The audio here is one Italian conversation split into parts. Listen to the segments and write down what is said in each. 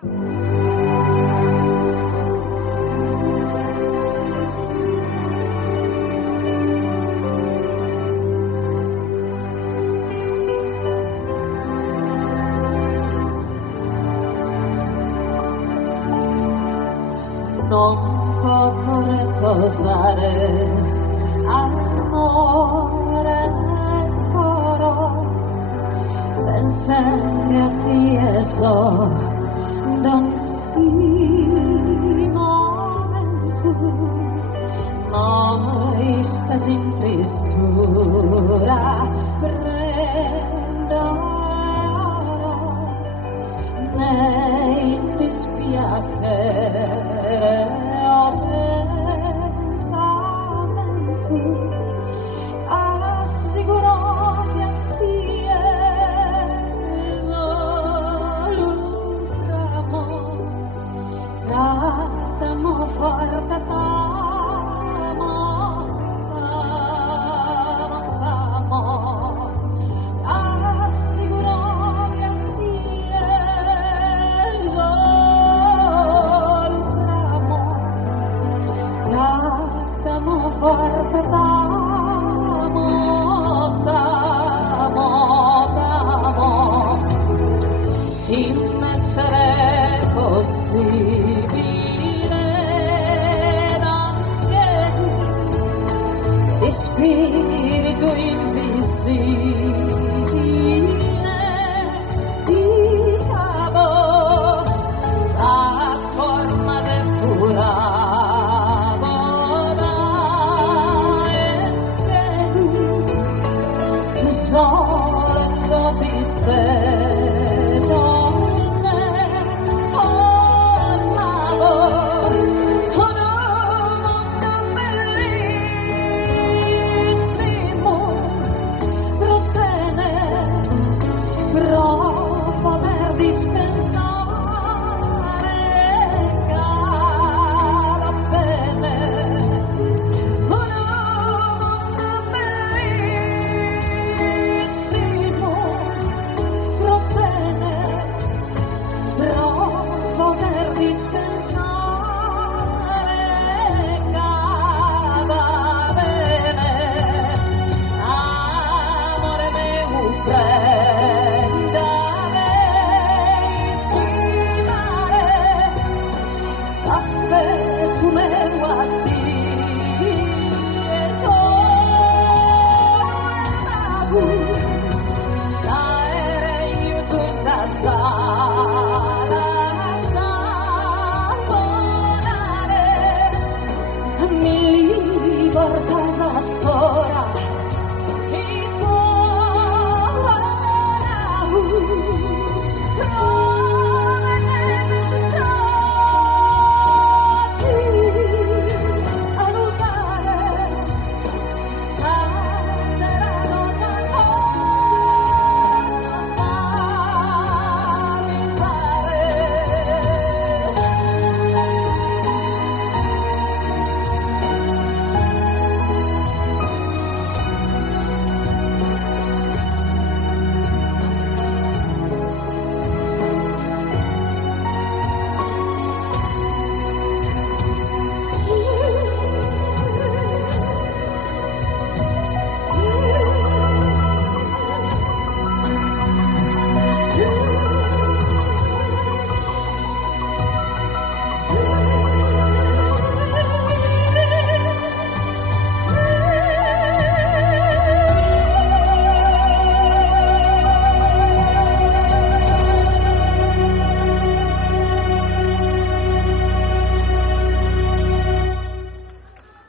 Non poco riposare amore nel coro, pensare a Dio d'ogni momento, noi stesi in tristura prendono nei dispiacere o pensamento, assicurò che a Dio l'ultramo cadamo forte t'amo, assicurò che a Dio l'ultramo cadamo forte t'amo, si mettere possibile anche di spirito invisibile, diavo la forma del curavo e che lui su solo sopiste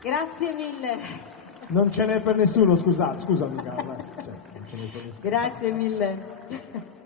Grazie mille. Non ce n'è per nessuno, scusami Carla. Cioè, non ce n'è per nessuno. Grazie mille.